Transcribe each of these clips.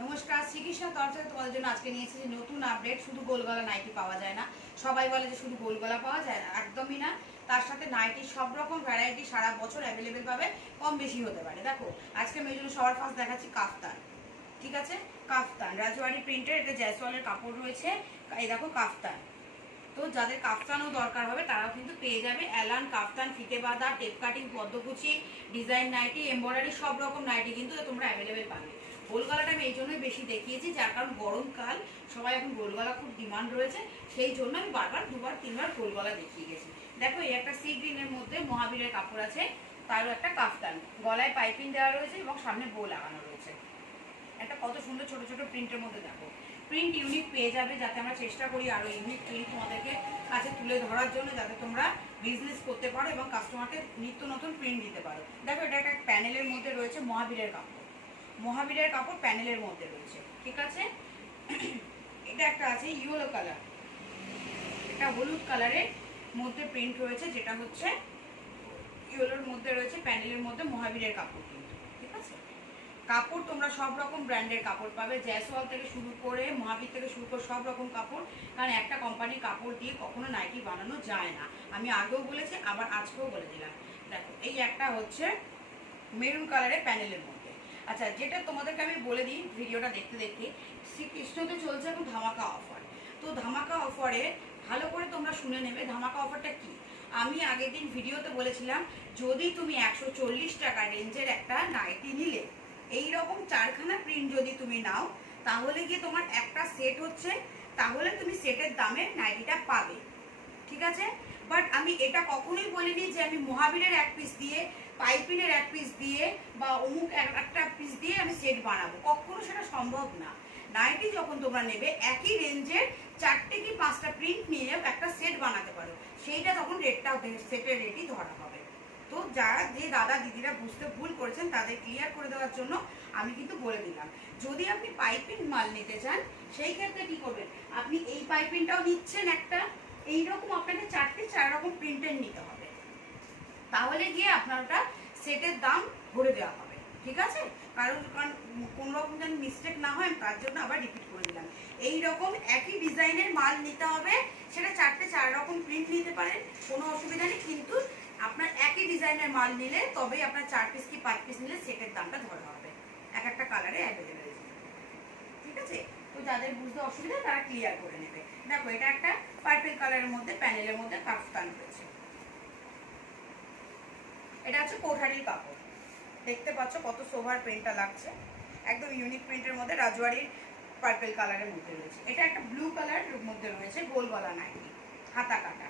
নমস্কার, শ্রীকৃষ্ণ তরফ থেকে তোমাদের জন্য আজকে নিয়ে এসেছি নতুন আপডেট। শুধু গোলগলা নাইটি পাওয়া যায় না, সবাই বলে যে শুধু গোলগলা পাওয়া যায়, একদমই না। তার সাথে নাইটি সব রকম ভ্যারাইটি সারা বছর অ্যাভেলেবেল পাবে, কম বেশি হতে পারে। দেখো আজকে আমি এই জন্য সবার ফার্স্ট দেখাচ্ছি কাফতান। ঠিক আছে, কাফতান রাজওয়ারি প্রিন্টের, এটা জয়সওয়ালের কাপড় রয়েছে। এই দেখো কাফতান। তো যাদের কাফতানও দরকার হবে তারাও কিন্তু পেয়ে যাবে। অ্যালান কাফতান, ফিতে বাঁধা, টেপ কাটিং, পদ্মকুচি, ডিজাইন নাইটি, এমব্রয়ডারি সব রকম নাইটি কিন্তু তোমরা অ্যাভেলেবেল পাবে। গোলগলাটা আমি এই জন্যই বেশি দেখিয়েছি, যার কারণ গরমকাল, সবাই এখন গোলগলা খুব ডিমান্ড রয়েছে, সেই জন্য আমি বারবার দুবার তিনবার গোলগলা দেখিয়ে গেছি। দেখো এই একটা সি গ্রিনের মধ্যে মহাবীরের কাপড় আছে, তারও একটা কাফতান, গলায় পাইপিং দেওয়া রয়েছে এবং সামনে বো লাগানো রয়েছে। একটা কত সুন্দর ছোট ছোট প্রিন্টের মধ্যে দেখো, প্রিন্ট ইউনিক পেয়ে যাবে, যাতে আমরা চেষ্টা করি আরো ইউনিক প্রিন্ট তোমাদেরকে কাছে তুলে ধরার জন্য, যাতে তোমরা বিজনেস করতে পারো এবং কাস্টমারকে নিত্য নতুন প্রিন্ট দিতে পারো। দেখো এটা একটা প্যানেলের মধ্যে রয়েছে, মহাবীরের কাপড়, মহাবীরের কাপড় প্যানেলের মধ্যে রয়েছে। ঠিক আছে, এটা একটা আছে ইয়েলো কালার, এটা হলুদ কালারের মধ্যে প্রিন্ট রয়েছে, যেটা হচ্ছে ইয়েলোর মধ্যে রয়েছে, প্যানেলের মধ্যে মহাবীরের কাপড় কিন্তু। ঠিক আছে, কাপড় তোমরা সব রকম ব্র্যান্ডের কাপড় পাবে, জয়সওয়াল থেকে শুরু করে মহাবীর থেকে শুরু করে সব রকম কাপড়। কারণ একটা কোম্পানির কাপড় দিয়ে কখনো নাইটি বানানো যায় না, আমি আগেও বলেছি, আবার আজকেও বলে দিলাম। দেখো এই একটা হচ্ছে মেরুন কালারের প্যানেলের মধ্যে। আচ্ছা, যেটা তোমাদেরকে আমি বলে দিই ভিডিওটা দেখতে দেখতে, শ্রীকৃষ্ণতে চলছে এখন ধামাকা অফার। তো ধামাকা অফারে ভালো করে তোমরা শুনে নেবে ধামাকা অফারটা কি। আমি আগের দিন ভিডিওতে বলেছিলাম, যদি তুমি 140 টাকা রেঞ্জের একটা নাইটি নিলে, এইরকম 4খানা প্রিন্ট যদি তুমি নাও, তাহলে গিয়ে তোমার একটা সেট হচ্ছে, তাহলে তুমি সেটের দামে নাইটিটা পাবে। ঠিক আছে, বাট আমি এটা কখনোই বলিনি যে আমি মহাবীরের এক পিস দিয়ে, পাইপিনের এক পিস দিয়ে, বা অমুক একটা পিস দিয়ে আমি সেট বানাবো, কখনো সেটা সম্ভব না। নাইটি যখন তোমরা নেবে একই রেঞ্জের 4টে কি 5টা প্রিন্ট নিয়ে একটা সেট বানাতে পারো, সেইটা তখন রেটটা সেটের রেটই ধরা হবে। তো যারা যে দাদা দিদিরা বুঝতে ভুল করেছেন তাদের ক্লিয়ার করে দেওয়ার জন্য আমি কিন্তু বলে দিলাম। যদি আপনি পাইপিং মাল নিতে চান, সেই ক্ষেত্রে কি করবেন, আপনি এই পাইপিংটাও নিচ্ছেন একটা, এইরকম আপনাকে 4 রকম প্রিন্টের নিতে হবে, তাহলে গিয়ে আপনার ওটা সেটের দাম ভরে দেওয়া হবে। ঠিক আছে, কারণ কোন রকম যেন মিস্টেক না হয়, তার জন্য আবার রিপিট করে দিলাম। এইরকম একই ডিজাইনের মাল নিতে হবে, সেটা 4 রকম প্রিন্ট নিতে পারেন, কোনো অসুবিধা নেই, কিন্তু আপনার একই ডিজাইনের মাল নিলে তবেই আপনার 4 পিস কি 5 পিস নিলে সেটের দামটা ধরা হবে, এক একটা কালারে অ্যাভেলেবেল। ঠিক আছে, তো যাদের বুঝতে অসুবিধা তারা ক্লিয়ার করে নেবে। দেখো এটা একটা পার্পল কালারের মধ্যে প্যানেলের মধ্যে কাফতান রয়েছে, এটা হচ্ছে কোঠারির কাপড়, দেখতে পাচ্ছ কত সোভার প্রিন্টটা লাগছে, একদম ইউনিক প্রিন্টের মধ্যে রাজওয়ারির পার্পল কালারের মধ্যে রয়েছে। এটা একটা ব্লু কালারের মধ্যে রয়েছে, গোল গলা নাইটি, হাতা কাটা,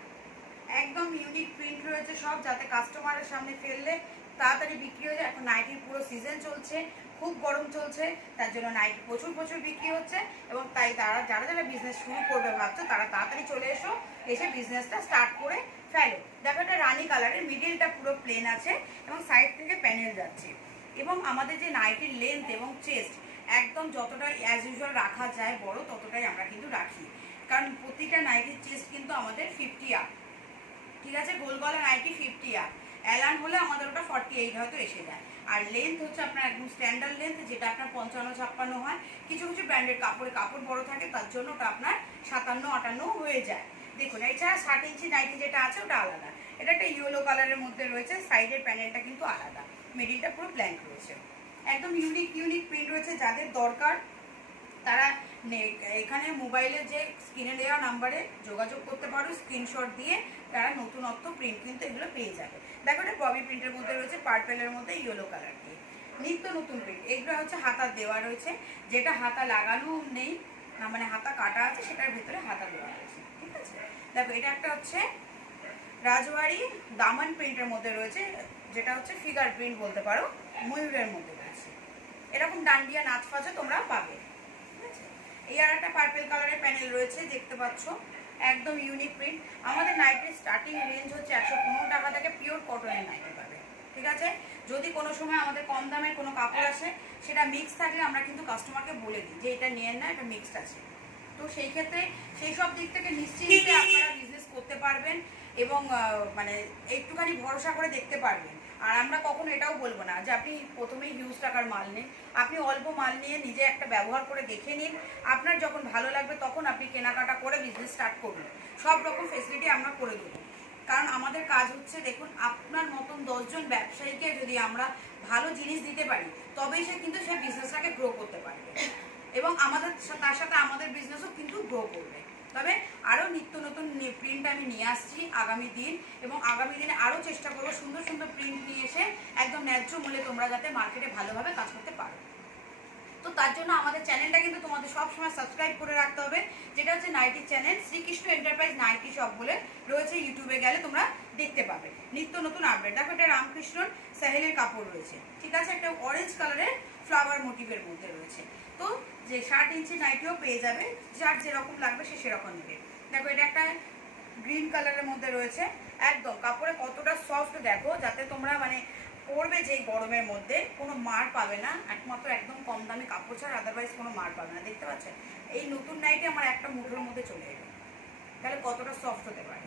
একদম ইউনিক প্রিন্ট রয়েছে সব, যাতে কাস্টমারের সামনে ফেললে তাড়াতাড়ি বিক্রি হয়ে যায়। এখন নাইটির পুরো সিজন চলছে, খুব গরম চলছে, তার জন্য নাইটি প্রচুর প্রচুর বিক্রি হচ্ছে, এবং তাই তারা যারা যারা বিজনেস শুরু করবে ভাবছো, তারা তাড়াতাড়ি চলে এসে বিজনেসটা স্টার্ট করে ফেলো। দেখো এটা রানি কালারের, মিডিলটা পুরো প্লেন আছে এবং সাইড থেকে প্যানেল যাচ্ছে, এবং আমাদের যে নাইটির লেন্থ এবং চেস্ট একদম যতটা অ্যাজ ইউজুয়াল রাখা যায় বড়, ততটাই আমরা কিন্তু রাখি, কারণ প্রতিটা নাইটির চেস্ট কিন্তু আমাদের 50 আপ। ঠিক আছে, গোলগলা নাইটি 50 আপ, অ্যালান হলে আমাদের ওটা 48 হয়তো এসে যায়। আর লেন্থ হচ্ছে আপনার একদম স্ট্যান্ডার্ড লেন্থ, যেটা আপনার 55-56 হয়। কিছু কিছু ব্র্যান্ডের কাপড় বড় থাকে, তার জন্য ওটা আপনার 57-58 হয়ে যায়। দেখুন এছাড়া 60 ইঞ্চি নাইটি যেটা আছে ওটা আলাদা। এটা একটা ইয়েলো কালারের মধ্যে রয়েছে, সাইডের প্যানেলটা কিন্তু আলাদা, মিডিলটা পুরো ব্ল্যাঙ্ক রয়েছে, একদম ইউনিক প্রিন্ট রয়েছে। যাদের দরকার তারা এখানে মোবাইলে যে স্ক্রিনে দেওয়া নাম্বারে যোগাযোগ করতে পারো, স্ক্রিনশট দিয়ে তারা নতুনত্ব প্রিন্ট কিন্তু এগুলো পেয়ে যাবে। দেখো এটা ববি প্রিন্টের মধ্যে রয়েছে, পার্পেলের মধ্যে ইয়েলো কালার দিয়ে, নিত্য নতুন প্রিন্ট। এগুলো হচ্ছে হাতা দেওয়া রয়েছে, যেটা হাতা লাগানো নেই না, মানে হাতা কাটা আছে, সেটার ভিতরে হাতা দেওয়া রয়েছে। ঠিক আছে, দেখো এটা একটা হচ্ছে রাজওয়ারি দামান প্রিন্টের মধ্যে রয়েছে, যেটা হচ্ছে ফিগার প্রিন্ট বলতে পারো, ময়ূরের মধ্যে রয়েছে, এরকম ডান্ডিয়া নাচ ফাজে তোমরা পাবে। এই আর একটা পার্পল কালারের প্যানেল রয়েছে, দেখতে পাচ্ছ, একদম ইউনিক প্রিন্ট। আমাদের নাইটির স্টার্টিং রেঞ্জ হচ্ছে 115 টাকা থেকে, পিওর কটনের নাইটি পাবে। ঠিক আছে, যদি কোনো সময় আমাদের কম দামের কোনো কাপড় আসে, সেটা মিক্স থাকলে আমরা কিন্তু কাস্টমারকে বলে দিই যে এটা নিয়ে না, এটা মিক্সড আছে। তো সেই ক্ষেত্রে সেই সব দিক থেকে নিশ্চিন্তে আপনারা বিজনেস করতে পারবেন, এবং মানে একটুখানি ভরসা করে দেখতে পারবেন। আর আমরা কখনো এটাও বলবো না যে আপনি প্রথমেই হিউজ টাকার মাল নিন। আপনি অল্প মাল নিয়ে নিজে একটা ব্যবহার করে দেখে নিন, আপনার যখন ভালো লাগবে তখন আপনি কেনাকাটা করে বিজনেস স্টার্ট করুন। সব রকম ফেসিলিটি আমরা করে দেবো। কারণ আমাদের কাজ হচ্ছে, দেখুন, আপনার মতন 10 জন ব্যবসায়ীকে যদি আমরা ভালো জিনিস দিতে পারি তবেই সে কিন্তু সে বিজনেসটাকে গ্রো করতে পারবে, এবং আমাদের তার সাথে আমাদের বিজনেসও কিন্তু গ্রো করবে। তবে আরও নিত্য নতুন প্রিন্ট আমি নিয়ে আসছি আগামী দিন, এবং আগামী দিনে আরও চেষ্টা করবো সুন্দর সুন্দর প্রিন্ট নিয়ে এসে একদম ন্যায্য মূল্যে তোমরা যাতে মার্কেটে ভালোভাবে কাজ করতে পারো। তো তার জন্য আমাদের চ্যানেলটা কিন্তু তোমাদের সবসময় সাবস্ক্রাইব করে রাখতে হবে, যেটা হচ্ছে nighty channel, Shrikrishna enterprise nighty shop বলে রয়েছে। ইউটিউবে গেলে তোমরা দেখতে পাবে নিত্য নতুন আপডেট। দেখো, এটা রামকৃষ্ণর সাহেলের কাপড় রয়েছে, ঠিক আছে, একটা অরেঞ্জ কালারের ফ্লাওয়ার মোটিভের মধ্যে রয়েছে। তো যে 60 ইঞ্চি নাইটিও পেয়ে যাবে, যার যেরকম লাগবে সে সেরকম নেবে। দেখো, এটা একটা গ্রিন কালারের মধ্যে রয়েছে, একদম কাপড়ে কতটা সফট দেখো, যাতে তোমরা মানে পরবে যে গরমের মধ্যে কোনো মার পাবে না, একমাত্র একদম কম দামি কাপড় ছাড়া আদারওয়াইজ কোনো মার পাবে না। দেখতে পাচ্ছেন এই নতুন নাইটি আমার একটা মুঠোর মধ্যে চলে এলো, তাহলে কতটা সফট হতে পারে।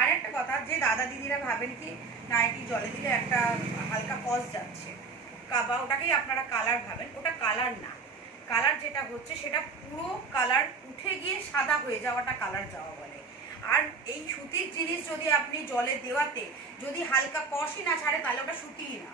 আর একটা কথা, যে দাদা দিদিরা ভাবেন কি নাইটি জলে দিলে একটা হালকা কস যাচ্ছে, বা ওটাকেই আপনারা কালার ভাবেন, ওটা কালার না। কালার যেটা হচ্ছে সেটা পুরো কালার উঠে গিয়ে সাদা হয়ে যাওয়াটা কালার যাওয়া বলে। আর এই সুতির জিনিস যদি আপনি জলে দেওয়াতে যদি হালকা কষই না ছাড়ে তাহলে ওটা সুতিই না,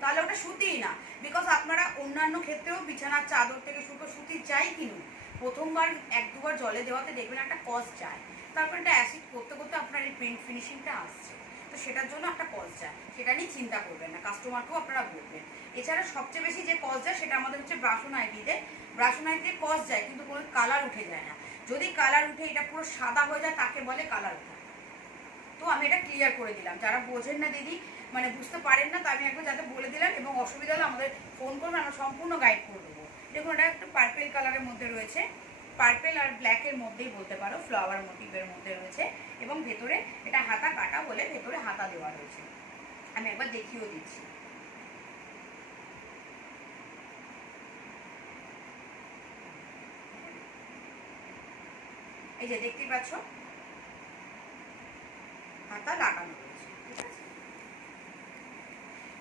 তাহলে ওটা সুতিই না। বিকজ আপনারা অন্যান্য ক্ষেত্রেও বিছানার চাদর থেকে সুতির চাই কিনুন, প্রথমবার 1-2 বার জলে দেওয়াতে দেখবেন একটা কস যায়, তারপর একটা অ্যাসিড করতে করতে আপনার এই প্রিন্ট ফিনিশিংটা আসছে, তো সেটার জন্য একটা কস যায়। সেটা নিয়ে চিন্তা করবেন না, কাস্টমারকেও আপনারা বলবেন। এছাড়া সবচেয়ে বেশি যে কস যায় সেটা আমাদের হচ্ছে ব্রাশো নাইটিতে। ব্রাশো নাইটিতে কস যায় কিন্তু কোনো কালার উঠে যায় না। যদি কালার উঠে এটা পুরো সাদা হয়ে যায় তাকে বলে কালার উঠা। তো আমি এটা ক্লিয়ার করে দিলাম, যারা বোঝেন না দিদি, মানে বুঝতে পারেন না, তো আমি একবার যাতে বলে দিলাম, এবং অসুবিধা হলে আমাদের ফোন করবেন, আমরা সম্পূর্ণ গাইড করে দেবো। দেখুন, এটা একটা পার্পেল কালারের মধ্যে রয়েছে, পার্পেল আর ব্ল্যাকের মধ্যেই বলতে পারো, ফ্লাওয়ার মোটিভের মধ্যে রয়েছে, এবং ভেতরে এটা হাতা কাটা বলে ভেতরে হাতা দেওয়া রয়েছে। আমি একবার দেখিয়েও দিচ্ছি। এই যে দেখতেই পাচ্ছ হাতা লাগানো রয়েছে, ঠিক আছে।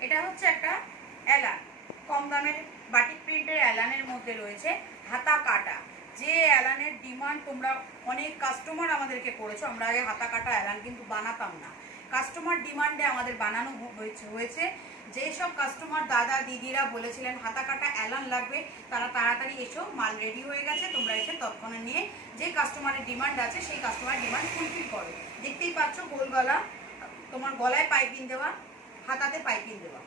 এটা হচ্ছে একটা অ্যালান, কম দামের বাটিক প্রিন্টের অ্যালানের মধ্যে রয়েছে হাতা কাটা। যে অ্যালানের ডিমান্ড তোমরা অনেক কাস্টমার আমাদেরকে করেছো, আমরা আগে হাতা কাটা অ্যালান কিন্তু বানাতাম না, কাস্টমার ডিমান্ডে আমাদের বানানো হয়েছে। যেসব কাস্টমার দাদা দিদিরা বলেছিলেন হাতা কাটা অ্যালান লাগবে, তারা তাড়াতাড়ি এসো, মাল রেডি হয়ে গেছে, তোমরা এসে তৎক্ষণে নিয়ে যে কাস্টমারের ডিমান্ড আছে সেই কাস্টমারের ডিমান্ড ফুলফিল করো। দেখতেই পাচ্ছ গোল গলা, তোমার গলায় পাইপিং দেওয়া, হাতাতে পাইপিং দেওয়া,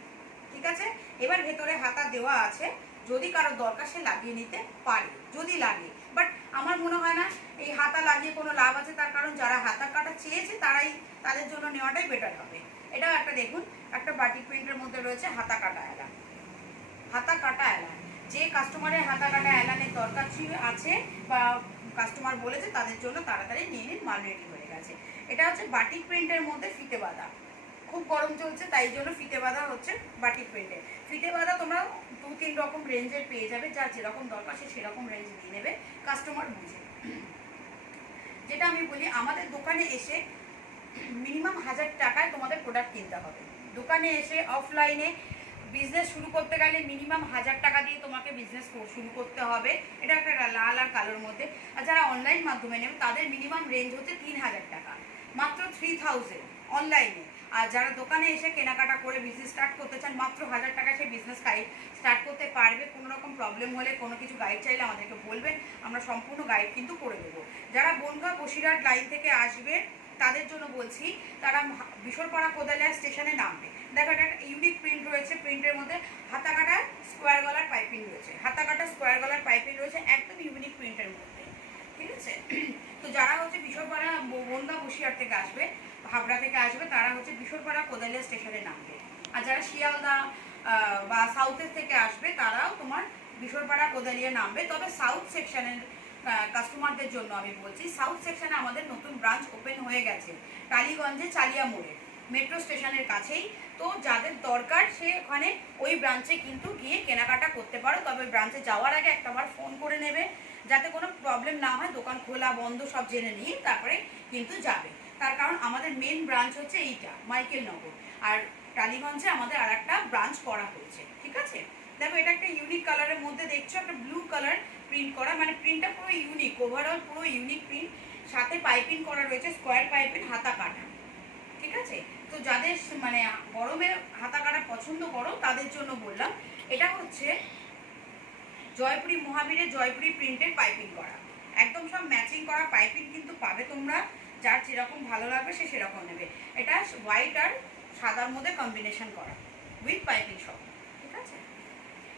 ঠিক আছে। এবার ভেতরে হাতা দেওয়া আছে, যদি কারো দরকার সে লাগিয়ে নিতে পারে যদি লাগে, বাট আমার মনে হয় না এই হাতা লাগিয়ে কোনো লাভ আছে, তার কারণ যারা হাতা কাটা চেয়েছে তারাই, তাদের জন্য নেওয়াটাই বেটার হবে। এটাও একটা দেখুন, একটা বাটিক প্রিন্টের মধ্যে রয়েছে হাতা কাটা অ্যালান। হাতা কাটা অ্যালান, যে কাস্টমারের হাতা কাটা অ্যালানের দরকার আছে বা কাস্টমার বলেছে তাদের জন্য তাড়াতাড়ি নিয়ে নিন, মাল রেডি হয়ে গেছে। এটা হচ্ছে বাটিক প্রিন্টের মধ্যে ফিতে বাঁধা, খুব গরম চলছে তাই জন্য ফিতে বাঁধা হচ্ছে বাটিক প্রিন্টের। ফিতে বাঁধা তোমরা 2-3 রকম রেঞ্জের পেয়ে যাবে, যার যেরকম দরকার সে সেরকম রেঞ্জ দিয়ে নেবে, কাস্টমার বুঝে। যেটা আমি বলি, আমাদের দোকানে এসে মিনিমাম 1000 টাকায় তোমাদের প্রোডাক্ট কিনতে হবে। দোকানে এসে অফলাইনে বিজনেস শুরু করতে গেলে মিনিমাম 1000 টাকা দিয়ে তোমাকে বিজনেস শুরু করতে হবে। এটা একটা লাল আর কালোর মধ্যে। আর যারা অনলাইন মাধ্যমে নেবে তাদের মিনিমাম রেঞ্জ হচ্ছে 3000 টাকা, মাত্র 3000 অনলাইনে। আর যারা দোকানে এসে কেনাকাটা করে বিজনেস স্টার্ট করতে চান, মাত্র 1000 টাকা সে বিজনেস স্টার্ট করতে পারবে। কোনো রকম প্রবলেম হলে, কোনো কিছু গাইড চাইলে আমাদেরকে বলবেন, আমরা সম্পূর্ণ গাইড কিন্তু করে দেবো। যারা বনগাঁ বসিরহাট লাইন থেকে আসবে তাদের জন্য বলছি, তারা বিশরপাড়া কোদালিয়া স্টেশনে নামবে। দেখো, একটা ইউনিক প্রিন্ট রয়েছে, প্রিন্টের মধ্যে হাতা কাটা স্কোয়ার গলার পাইপিং রয়েছে, হাতা কাটা স্কোয়ার গলার পাইপিং রয়েছে, একদম ইউনিক প্রিন্টের মধ্যে, ঠিক আছে। তো যারা হচ্ছে বিশরপাড়া বনগাঁ বসিরহাট থেকে আসবে, হাবড়া থেকে আসবে, তারা হচ্ছে বিশরপাড়া কোদালিয়া স্টেশনে নামবে। আর যারা শিয়ালদা বা সাউথের থেকে আসবে তারাও তোমার বিশরপাড়া কোদালিয়া নামবে। তবে সাউথ সেকশনের কাস্টমারদের জন্য আমি বলছি, সাউথ সেকশনে আমাদের নতুন ব্রাঞ্চ ওপেন হয়ে গেছে টালিগঞ্জে, চালিয়া মোড়ে, মেট্রো স্টেশনের কাছেই। তো যাদের দরকার সে ওখানে ওই ব্রাঞ্চে কিন্তু গিয়ে কেনাকাটা করতে পারো। তবে ব্রাঞ্চে যাওয়ার আগে একটাবার ফোন করে নেবে, যাতে কোনো প্রবলেম না হয়, দোকান খোলা বন্ধ সব জেনে নিয়ে তারপরে কিন্তু যাবে। তার কারণ আমাদের মেন ব্রাঞ্চ হচ্ছে এইটা, মাইকেল নগর। আর টালিগঞ্জে আমাদের আর একটা ব্রাঞ্চ করা হয়েছে, ঠিক আছে। দেখো এটা একটা ইউনিক কালারের মধ্যে দেখছো, একটা ব্লু কালার প্রিন্ট করা, মানে প্রিন্টটা পুরো ইউনিক, ওভারঅল পুরো ইউনিক প্রিন্ট। সাথে পাইপিং করা রয়েছে, স্কোয়ার পাইপিং, হাতা কাটা, ঠিক আছে। তো যাদের মানে গরমে হাতা কাটা পছন্দ করো তাদের জন্য বললাম। এটা হচ্ছে জয়পুরি মহাবীরের জয়পুরি প্রিন্টের পাইপিং করা, একদম সব ম্যাচিং করা পাইপিং কিন্তু পাবে তোমরা, যার যেরকম ভালো লাগবে সে সেরকম নেবে। এটা হোয়াইট আর সাদার মধ্যে কম্বিনেশন করা উইথ পাইপিং সব, ঠিক আছে।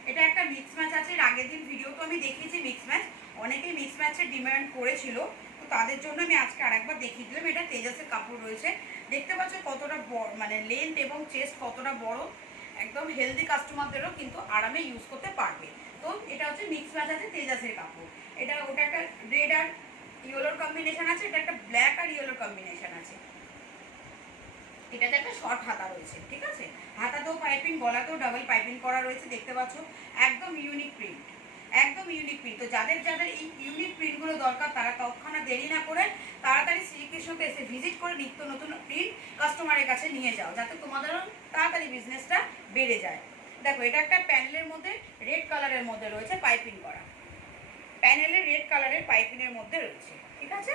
এটা একটা মিক্স ম্যাচ আছে, এর আগের দিন ভিডিও তো আমি দেখিয়েছি মিক্স ম্যাচ, অনেকেই মিক্স ম্যাচের ডিমান্ড করেছিল, তো তাদের জন্য আমি আজকে আরেকবার দেখিয়ে দিলাম। এটা তেজাসের কাপড় রয়েছে, দেখতে পাচ্ছ কতটা বড়, মানে লেন্থ এবং চেস্ট কতটা বড়, একদম হেলদি কাস্টমারদেরও কিন্তু আরামে ইউজ করতে পারবে। তো এটা হচ্ছে মিক্স ম্যাচ আছে তেজাসের কাপড়। এটা ওটা একটা রেড আর ইয়েলোর কম্বিনেশন আছে, এটা একটা ব্ল্যাক আর ইয়েলোর কম্বিনেশন আছে। এটাতে একটা শর্ট হাতা রয়েছে, ঠিক আছে। হাতাতেও পাইপিং, গলাতেও ডাবল পাইপিং করা রয়েছে, দেখতে পাচ্ছ একদম ইউনিক প্রিন্ট, একদম ইউনিক প্রিন্ট। তো যাদের যাদের এই ইউনিক প্রিন্টগুলো দরকার তারা তৎক্ষণা দেরি না করে তাড়াতাড়ি শ্রীকৃষ্ণকে এসে ভিজিট করে নিত্য নতুন প্রিন্ট কাস্টমারের কাছে নিয়ে যাও, যাতে তোমাদেরও তাড়াতাড়ি বিজনেসটা বেড়ে যায়। দেখো এটা একটা প্যানেলের মধ্যে রেড কালারের মধ্যে রয়েছে পাইপিং করা, প্যানেলের রেড কালারের পাইপিংয়ের মধ্যে রয়েছে, ঠিক আছে।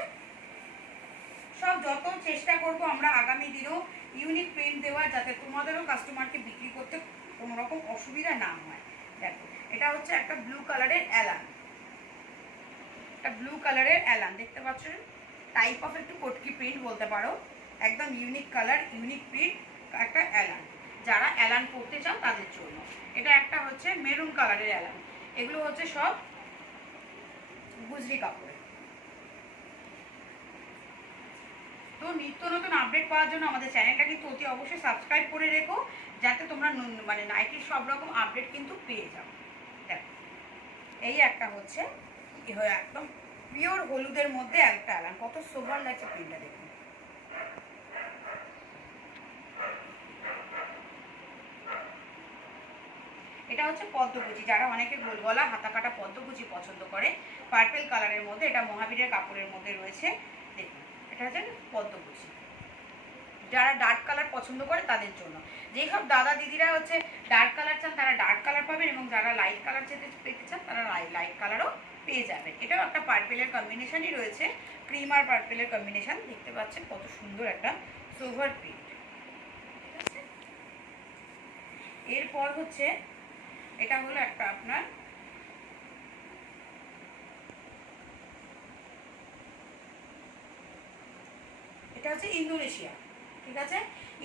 সব যত চেষ্টা করব আমরা আগামী দিনেও ইউনিক প্রিন্ট দেওয়ার, যাতে তোমাদেরও কাস্টমারকে বিক্রি করতে কোনো রকম অসুবিধা না হয়। দেখো এটা হচ্ছে একটা ব্লু কালারের অ্যালান, একটা ব্লু কালারের অ্যালান দেখতে পাচ্ছ, টাইপ অফ একটু কটকি প্রিন্ট বলতে পারো, একদম ইউনিক কালার ইউনিক প্রিন্ট একটা অ্যালান, যারা অ্যালান পরতে চাও তাদের জন্য। এটা একটা হচ্ছে মেরুন কালারের অ্যালান, এগুলো হচ্ছে সব গুজরি কাপড়ে। তো নিত্য নতুন আপডেট পাওয়ার জন্য আমাদের চ্যানেলটা কিন্তু অতি অবশ্যই সাবস্ক্রাইব করে রেখো, যাতে তোমরা মানে নাইটির সব রকম আপডেট কিন্তু পেয়ে যাও। দেখো এই একটা হচ্ছে একদম পিওর হলুদের মধ্যে একটা অ্যালান, কত সোবার লাগছে প্রিন্টটা দেখুন। এটা হচ্ছে পদ্মকুচি, যারা অনেকে গোল গলা হাতা কাটা পদ্মকুচি পছন্দ করে, পার্পেল কালারের মধ্যে, এটা মহাবীরের কাপড়ের মধ্যে রয়েছে, দেখুন এটা হচ্ছে পদ্মকুচি। যারা ডার্ক কালার পছন্দ করে তাদের জন্য, যেসব দাদা দিদিরা হচ্ছে ডার্ক কালার চান তারা ডার্ক কালার পাবেন, এবং যারা লাইট কালার পেতে চান তারা লাইট কালারও পেয়ে যাবেন। এটাও একটা পার্পেলের কম্বিনেশনই রয়েছে, ক্রিম আর পার্পেলের কম্বিনেশন, দেখতে পাচ্ছেন কত সুন্দর একটা সোভার প্রিন্ট, ঠিক আছে। এরপর হচ্ছে এটা হলো একটা আপনার এটা হচ্ছে ইন্দোনেশিয়া, ঠিক আছে।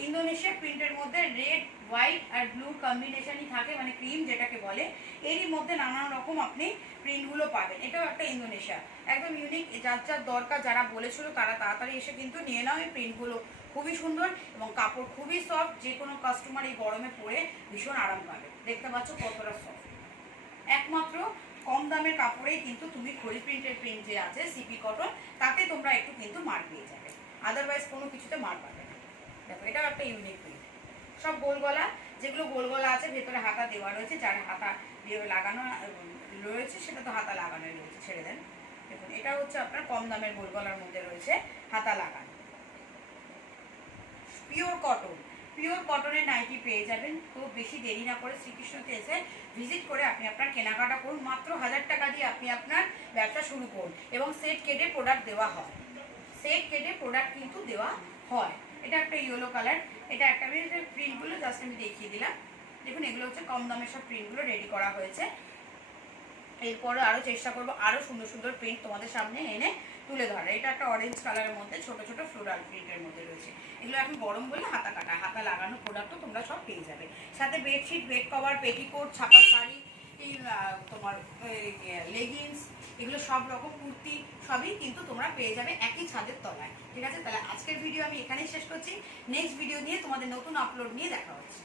ইন্দোনেশিয়া প্রিন্টের মধ্যে রেড হোয়াইট আর ব্লু কম্বিনেশনই থাকে, মানে ক্রিম যেটাকে বলে, এরই মধ্যে নানান রকম আপনি প্রিন্টগুলো পাবেন। এটাও একটা ইন্দোনেশিয়া, একদম ইউনিক, যার যার দরকার যারা বলেছিল তারা তাড়াতাড়ি এসে কিন্তু নিয়ে নাও। এই প্রিন্টগুলো খুবই সুন্দর এবং কাপড় খুবই সফট, যে কোনো কাস্টমার এই গরমে পরে ভীষণ আরাম পাবে। দেখতে পাচ্ছ কতটা সফট, একমাত্র কম দামের কাপড়েই কিন্তু তুমি খড়ি প্রিন্টের প্রিন্ট যে আছে সিপি কটন, তাতে তোমরা একটু কিন্তু মার পেয়ে যাবে, আদারওয়াইজ কোনো কিছুতে মার পাবে না। দেখো এটাও একটা ইউনিক প্রিন্ট, সব গোল গলা, যেগুলো গোল গলা আছে ভেতরে হাতা দেওয়া রয়েছে, যার হাতা লাগানো রয়েছে সেটা তো হাতা লাগানো রয়েছে, ছেড়ে দেন। দেখুন এটা হচ্ছে আপনার কম দামের গোল গলার মধ্যে রয়েছে হাতা লাগানো, পিওর কটন, পিওর কটনের নাইটি পেয়ে যাবেন। তো বেশি দেরি না করে শ্রীকৃষ্ণতে এসে ভিজিট করে আপনি আপনার কেনাকাটা করুন, মাত্র 1000 টাকা দিয়ে আপনি আপনার ব্যবসা শুরু করুন, এবং সেট কেটে প্রোডাক্ট দেওয়া হয়, সেট কেটে প্রোডাক্ট কিন্তু দেওয়া হয়। এটা একটা ইয়েলো কালার, এটা একটা আমি প্রিন্টগুলো জাস্ট আমি দেখিয়ে দিলাম, দেখুন এগুলো হচ্ছে কম দামের সব প্রিন্টগুলো রেডি করা হয়েছে। এরপরে আরও চেষ্টা করবো আরও সুন্দর সুন্দর প্রিন্ট তোমাদের সামনে এনে তুলে ধরা। এটা একটা অরেঞ্জ কালারের মধ্যে ছোট ছোট ফ্লোরাল প্রিন্টের মধ্যে রয়েছে, এগুলো এখন গরম বলে হাতা কাটা, হাতা লাগানো প্রোডাক্টও তোমরা সব পেয়ে যাবে। সাথে বেডশিট, বেড কভার, পেটিকোট, ছাপা শাড়ি, এই তোমার লেগিংস, এগুলো সব রকম কুর্তি সবই কিন্তু তোমরা পেয়ে যাবে একই ছাদের তলায়, ঠিক আছে। তাহলে আজকের ভিডিও আমি এখানেই শেষ করছি, নেক্সট ভিডিও নিয়ে তোমাদের নতুন আপলোড নিয়ে দেখা হচ্ছে।